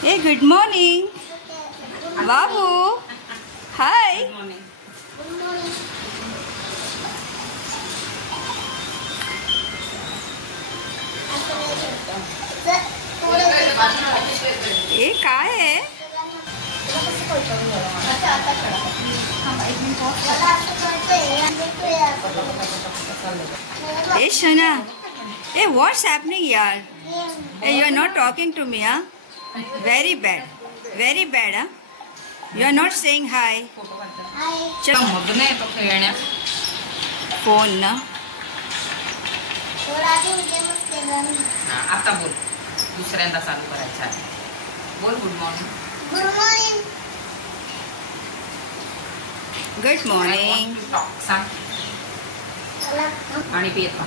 Hey, good morning. Babu. Hi. Good morning. हे काय आहे? Hey, Shana. Hey, what's happening here? Hey, you are not talking to me, huh? Very bad. Very bad, huh? You are not saying hi. चल मग नाही तो खेळण्या phone ना. आता बोल दुसऱ्यांदा चालू करायचं आहे. बोल good morning. Good morning. Talk सांग पाणी पियत का?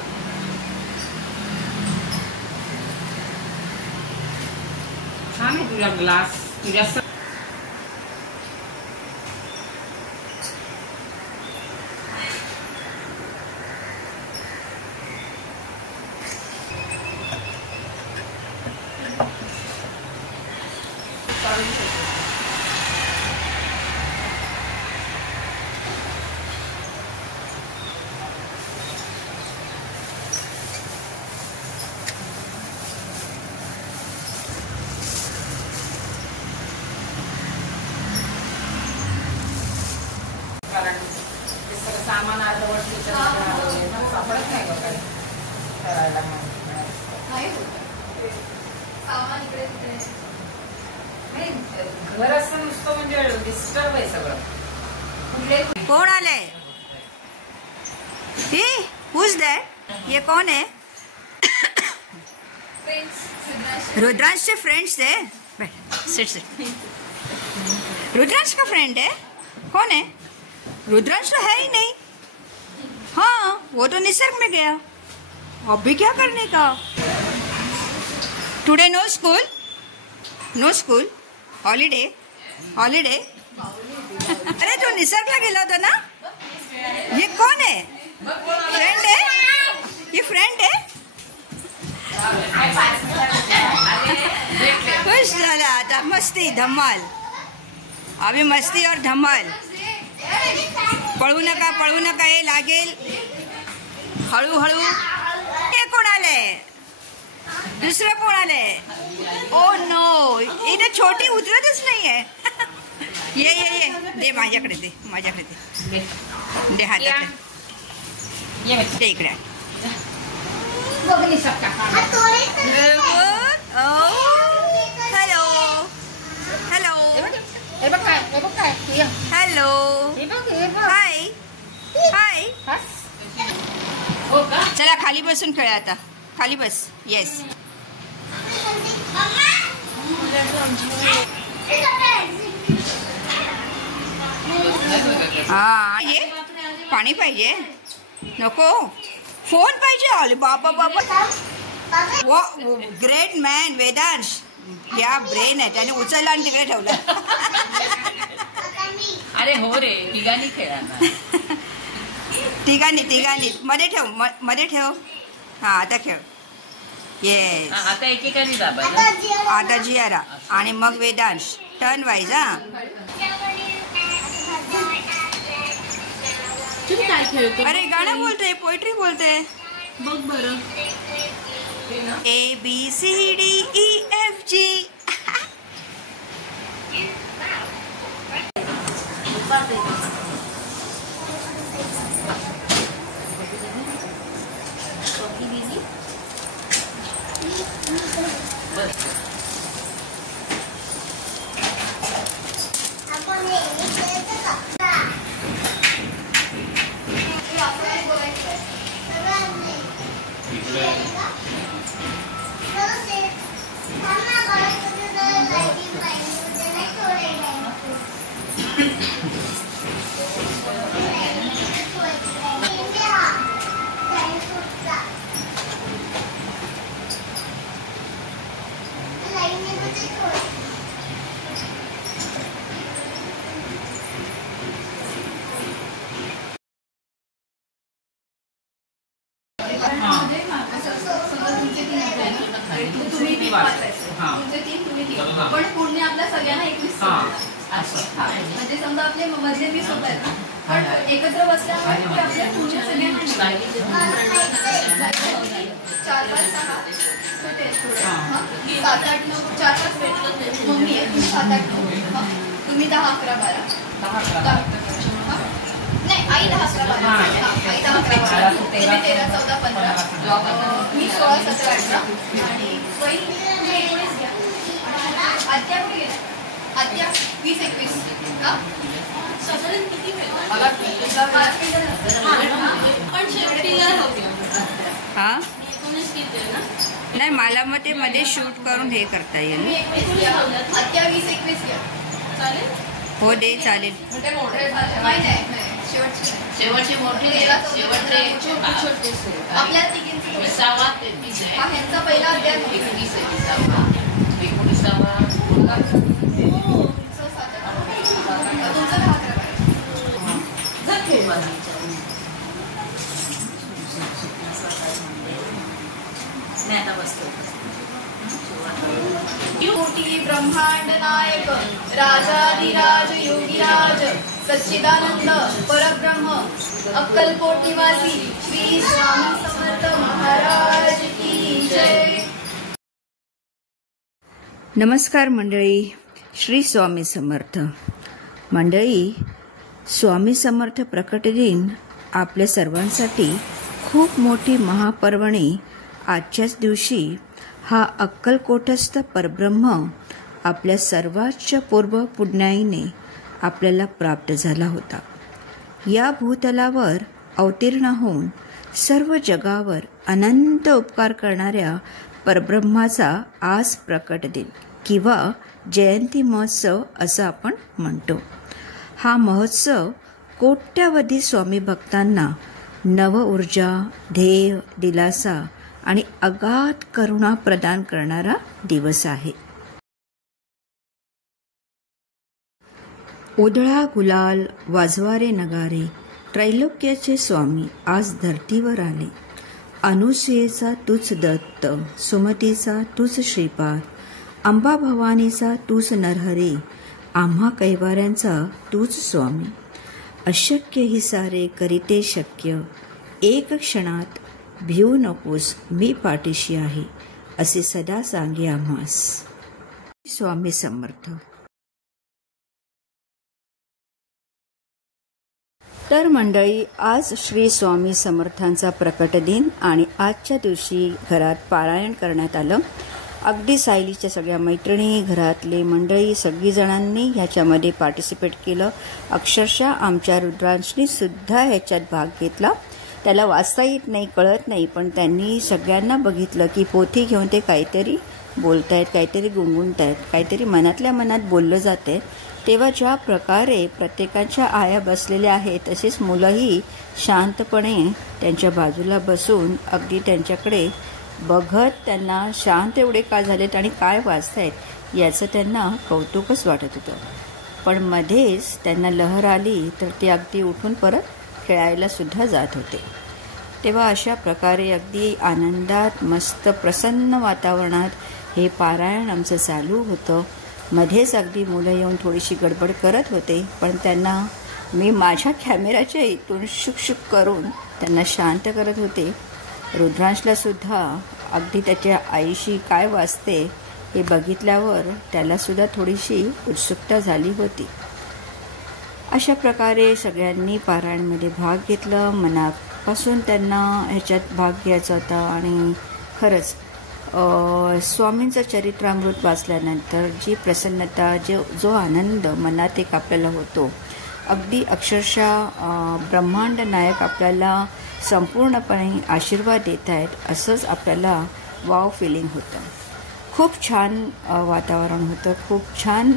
छान आहे तुझा ग्लास तुझ्या कारण ते सगळं सामान अर्धवट सापडत नाही का काय करायला घर असं नुसतं म्हणजे डिस्टर्ब आहे सगळं. कोण आलंय? हे who's that? ये कौन है? रुद्रांशचे फ्रेंड्स है. Sit sit. रुद्रांश का फ्रेंड है? कौन है? रुद्रांश तो है ही नहीं. हाँ, वो तो निसर्ग में गया. अभी क्या करने का? Today no school. No school. Holiday. Holiday. अरे तो निसर्गला गेला होता ना. ये कौन है? फ्रेंड है? ये फ्रेंड है? खुश झाला आता. मस्ती धमाल. अभी मस्ती और धमाल. पळू नका हे लागेल. हळूहळू. हे कोण आलंय? दुसरं कोण आलंय? ओ नो, इथे छोटी उतरतच नाहीये. ये दे माझ्याकडे दे हातात दे इकडे. हॅलो हाय हाय. चला खाली बसून खेळा आता. खाली बस. येस. हा ये पाणी पाहिजे नको. फोन पाहिजे. अरे बाबा ग्रेट मॅन वेदांश. क्या ब्रेन आहे. त्याने उचलला आणि तिकडे ठेवला. अरे हो रे तिघांनी खेळा. तिघांनी मध्ये ठेव. हा आता खेळ. येस. आता एकेकाने दाबायचं. आता जियारा आणि मग वेदांश. Turn wise. हा अरे गाणं बोलते. पोएट्री बोलते. बघ बरं. ABCDEFG. तुम्ही वाचायचं. हा. तुमचे 3 तुम्ही 3 हा. पण पुढे आपल्या सगळ्यांना 21 हा. होतात. असं. हा, म्हणजे समजा आपले मधले 20 होत आहेत ना, पण एकत्र बसल्यामुळे ते आपल्या पुढच्या सगळ्यांना 4 5 6 छोटे आहेत थोडे. हा. 7 8 9 4 5 मम्मी आहे तुम्ही 7 8 9 तुम्ही 10 11 12 नाही आई 10 11 12 हा. आई 10 11 12 तुम्ही 13 14 15 मी 16 17 18 आणि वहिनी तुम्ही 19 घ्या. आत्या कुठे गेल्या? आत्या 20 21 हा साधारण किती वेळ मला पण शेवटीला होते हा 19 किती आहे ना नाही मला मग ते मध्ये शूट करून हे करता येईल तुम्ही 21 घ्या आत्या 20 21 घ्या. चालेल हो दे चालेल. नाही नाही शेवटची शेवटची मोठी शेवटचे छोटे आपल्या तिघींची 20वा ते 30 हा आहे. ह्यांचा पहिला अध्याय 21 आहे 20वा. 19वा. तुमचं 7 तुमचं 10 नाही आता बसतो. कोटी ब्रह्मांड नायक राजाधिराज योगीराज सच्चिदानंद परब्रह्म अक्कलकोट निवासी श्री स्वामी समर्थ महाराज की जय. नमस्कार मंडळी, श्री स्वामी समर्थ. मंडळी, स्वामी समर्थ प्रकट दिन आपल्या सर्वांसाठी खूप मोठी महापर्वणी आजच्याच दिवशी हा अक्कलकोटस्थ परब्रह्म आपल्या सर्वांच्या पूर्व पुण्याईने आपल्याला प्राप्त झाला होता. या भूतलावर अवतीर्ण होऊन सर्व जगावर अनंत उपकार करणाऱ्या परब्रह्माचा आज प्रकट दिन किंवा जयंती महोत्सव असं आपण म्हणतो. हा महोत्सव कोट्यावधी स्वामी भक्तांना नव ऊर्जा, ध्येय, दिलासा आणि अगाध करुणा प्रदान करणारा दिवस आहे. उधळा गुलाल, वाजवारे नगारे, त्रैलोक्याचे स्वामी आज धर्तीवर आले. अनुसुयेचा तूच दत्त, सुमतीचा तूच श्रीपाद, अंबा भवानीचा तूच नरहरी, आम्हा कैवाऱ्यांचा तूच स्वामी. अशक्य ही सारे करीते शक्य, एक क्षणात भिवू नकोस मी पाठीशी आहे, असे सदा सांगे आम्हास. स्वामी समर्थ. तर मंडळी, आज श्री स्वामी समर्थांचा प्रकट दिन आणि आजच्या दिवशी घरात पारायण करण्यात आलं. अगदी सायलीच्या सगळ्या मैत्रिणी, घरातले मंडळी सगळीजणांनी ह्याच्यामध्ये पार्टिसिपेट केलं. अक्षरशः आमच्या रुद्रांशनी सुद्धा ह्याच्यात भाग घेतला. त्याला वाचता येत नाही, कळत नाही, पण त्यांनी सगळ्यांना बघितलं की पोथी घेऊन ते काहीतरी बोलतायत, काहीतरी गुणगुणतायत, काहीतरी मनातल्या मनात बोललं जातंय. तेव्हा ज्या प्रकारे प्रत्येकाच्या आया बसलेल्या आहेत तसेच मुलंही शांतपणे त्यांच्या बाजूला बसून अगदी त्यांच्याकडे बघत त्यांना शांत एवढे का झालेत आणि काय वाचतायत याचं त्यांना कौतुकच वाटत होतं. पण मध्येच त्यांना लहर आली तर ते अगदी उठून परत खेळायला सुद्धा जात होते. तेव्हा अशा प्रकारे अगदी आनंदात मस्त प्रसन्न वातावरणात हे पारायण आमचं चालू होतं. मध्येच अगदी मुलं येऊन थोडीशी गडबड करत होते, पण त्यांना मी माझ्या कॅमेऱ्याच्या इथून शुकशुक करून त्यांना शांत करत होते. रुद्रांशला सुद्धा अगदी त्याच्या आईशी काय वाचते हे बघितल्यावर त्यालासुद्धा थोडीशी उत्सुकता झाली होती. अशा प्रकारे सगळ्यांनी पारायणमध्ये भाग घेतला. मनापासून त्यांना ह्याच्यात भाग घ्यायचा होता आणि खरंच स्वामींचं चरित्रामृत वाचल्यानंतर जी प्रसन्नता, जो आनंद मनात एक आपल्याला होतो, अगदी अक्षरशः ब्रह्मांड नायक आपल्याला संपूर्णपणे आशीर्वाद देत आहेत असंच आपल्याला वाव फिलिंग होतं. खूप छान वातावरण होतं, खूप छान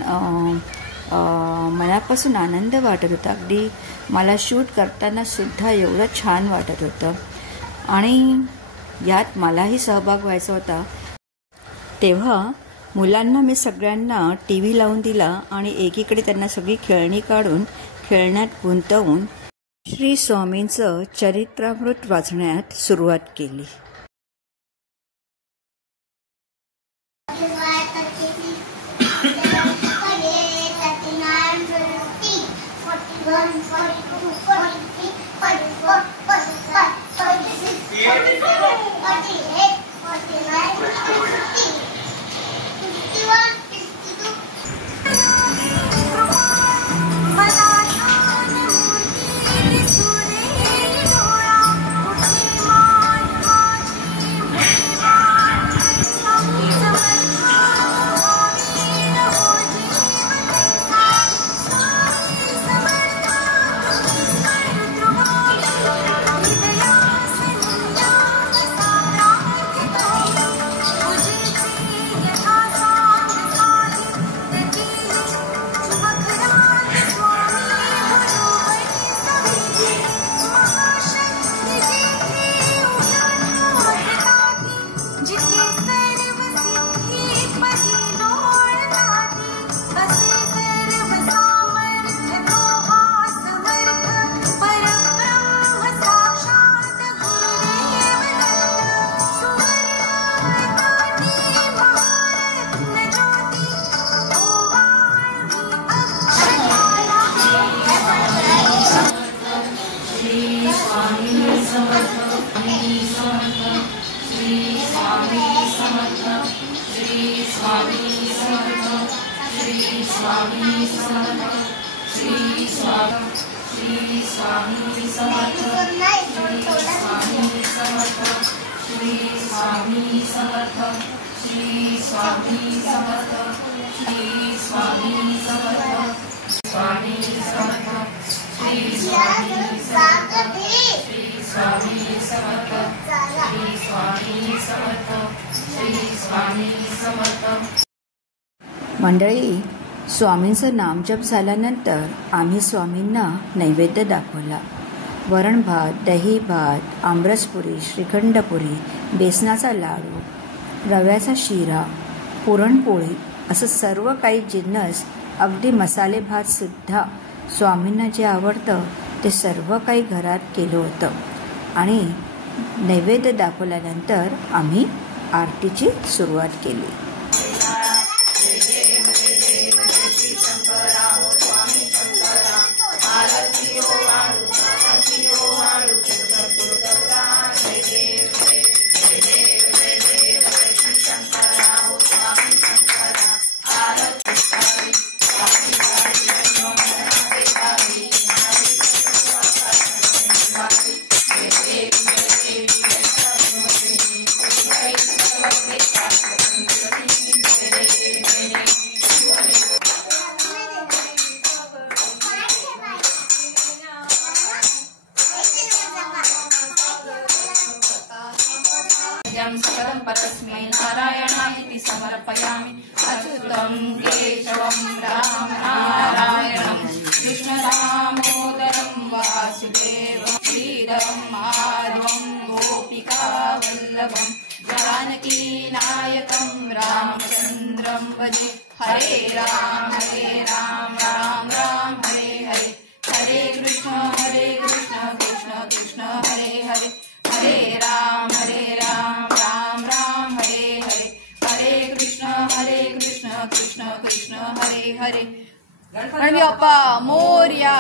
मनापासून आनंद वाटत होता. अगदी मला शूट करताना सुद्धा एवढं छान वाटत होतं आणि यात मलाही सहभाग व्हायचा होता. तेव्हा मुलांना मी सगळ्यांना TV लावून दिला आणि एकीकडे त्यांना सगळी खेळणी काढून खेळण्यात गुंतवून श्री स्वामींचं चरित्रामृत वाचण्यात सुरुवात केली. श्री स्वामी समर्थ श्री स्वामी समर्थ श्री स्वामी श्री स्वामी समर्थ श्री स्वामी समर्थ श्री स्वामी समर्थ श्री स्वामी समर्थ श्री स्वामी समर्थ स्वामी समर्थ श्री स्वामी समर्थ श्री स्वामी समर्थ श्री स्वामी समर्थ श्री स्वामी समर्थ. मंडळी, स्वामींचं नामजप झाल्यानंतर आम्ही स्वामींना नैवेद्य दाखवला. वरण भात, दही भात, आमरसपुरी, श्रीखंडपुरी, बेसनाचा लाडू, रव्याचा शिरा, पुरणपोळी असं सर्व काही जिन्नस, अगदी मसाले भात सुद्धा स्वामींना जे आवडतं ते सर्व काही घरात केलं होतं. आणि नैवेद्य दाखवल्यानंतर आम्ही आरतीची सुरुवात केली. सकलं परस्मै नारायणाय समर्पयामि. अच्युतं केशवं राम नारायणं कृष्णदामोदरं वासुदेवं श्रीधरं माधवं गोपिकावल्लभं जानकीनायकं रामचन्द्रं भजे. हरे राम राम राम हरे हरे, हरे कृष्ण कृष्ण कृष्ण हरे हरे, हरे राम राम राम हरे हरे, हरे कृष्ण कृष्ण कृष्ण हरे हरे. गणपती बाप्पा मोरया.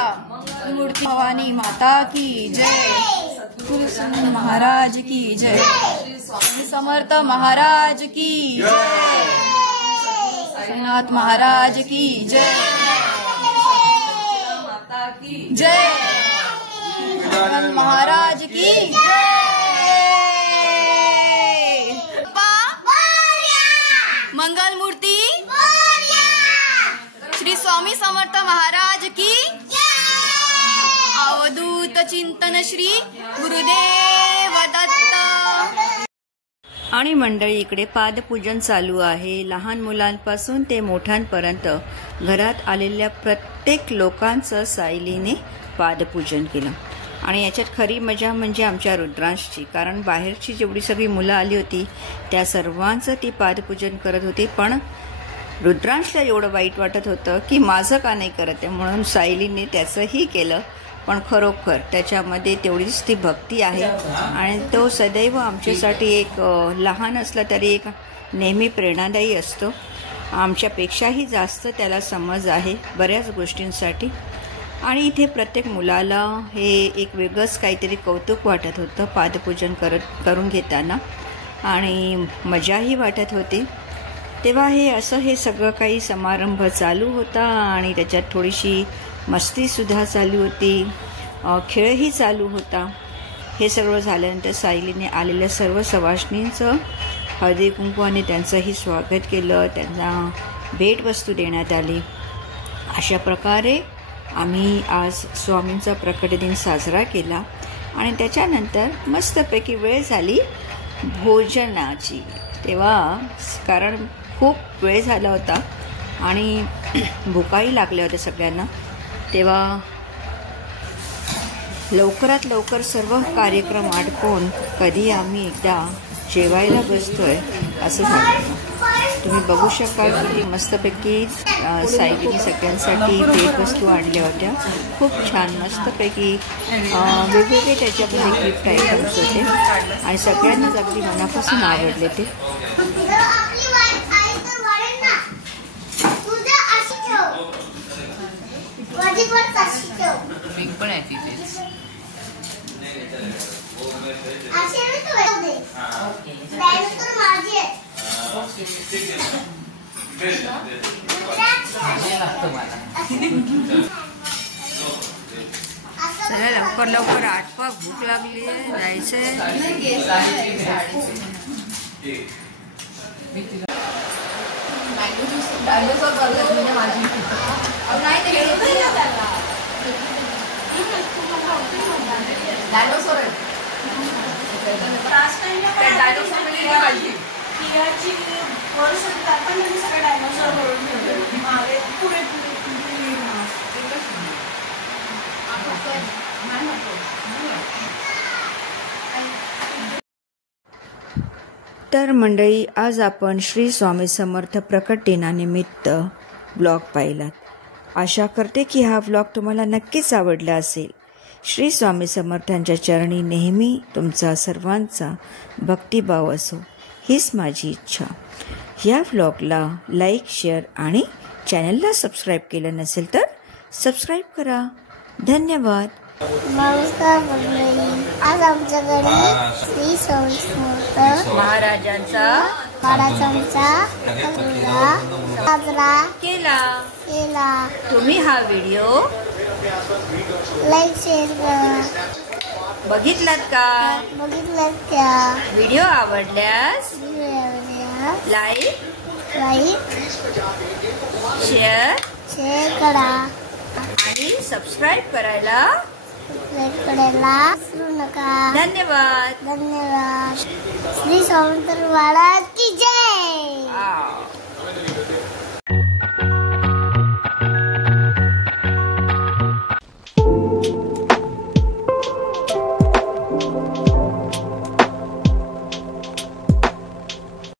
मूर्ती भवानी माता की जय. सद्गुरु संत महाराज की जय. श्री स्वामी समर्थ महाराज की जय. साईनाथ महाराज की जय. माता की जय. महाराज की जय. मंगल मूर्ती श्री स्वामी समर्थ महाराज की. अवधूत चिंतन श्री गुरुदेव दत्त. आणि मंडळी, इकडे पादपूजन चालू आहे. लहान मुलांपासून ते मोठ्यांपर्यंत घरात आलेल्या प्रत्येक लोकांचं सायलीने पादपूजन केलं. आणि याच्यात खरी मजा म्हणजे आमच्या रुद्रांशची, कारण बाहेरची जेवढी सगळी मुलं आली होती त्या सर्वांचं ती पादपूजन करत होती. पण रुद्रांशला एवढं वाईट वाटत होतं की माझं का नाही करत आहे, म्हणून सायलीने त्याचंही केलं. पण खरोखर त्याच्यामध्ये तेवढीच ती भक्ती आहे आणि तो सदैव आमच्यासाठी एक लहान असला तरी एक नेहमी प्रेरणादायी असतो. आमच्यापेक्षाही जास्त त्याला समज आहे बऱ्याच गोष्टींसाठी. आणि इथे प्रत्येक मुलाला हे एक वेगळंच काहीतरी कौतुक वाटत होतं पादपूजन करून घेताना, आणि मजाही वाटत होती. तेव्हा हे सगळं काही समारंभ चालू होता आणि त्याच्यात थोडीशी मस्तीसुद्धा चालू होती, खेळही चालू होता. हे सगळं झाल्यानंतर सायलीने आलेल्या सर्व सवाष्णींचं हळदी कुंकवाने त्यांचंही स्वागत केलं, त्यांना भेटवस्तू देण्यात आली. अशा प्रकारे आम्ही आज स्वामींचा प्रकट दिन साजरा केला. आणि त्याच्यानंतर मस्तपैकी वेळ झाली भोजनाची. तेव्हा कारण खूप वेळ झाला होता आणि भुकाही लागल्या होत्या सगळ्यांना, तेव्हा लवकरात लवकर सर्व कार्यक्रम आटपून कधी आम्ही एकदा जेवायला बसतोय असं झालं. तुम्ही बघू शकाल की मस्तपैकी सायलीने सगळ्यांसाठी भेटवस्तू आणल्या होत्या. खूप छान मस्तपैकी वेगवेगळे त्याच्यामध्ये गिफ्ट आयटम्स होते आणि सगळ्यांनाच अगदी मनापासून आवडले ते. चला लवकर लवकर आटपा, भूक लागली आहे, जायचंय. तर मंडळी, आज आपण श्री स्वामी समर्थ प्रकट दिनानिमित्त ब्लॉग पाहिलात. आशा करते की हा ब्लॉग तुम्हाला नक्कीच आवडला असेल. श्री स्वामी समर्थांच्या चरणी नेहमी तुमचा सर्वांचा भक्तिभाव असो, हीच माझी इच्छा. या ब्लॉगला लाईक, शेअर आणि चॅनलला सबस्क्राईब केलं नसेल तर सबस्क्राईब करा. धन्यवाद. नमस्कार मंडळी, आज आमच्याकडे श्री स्वामी समर्थ महाराजांचा साजरा केला. तुम्ही हा व्हिडिओ लाईक शेअर करा. बघितलात का? व्हिडिओ आवडल्यास लाईक शेअर करा आणि सबस्क्राईब करायला विसरू नका. धन्यवाद. श्री स्वामी महाराज की जय.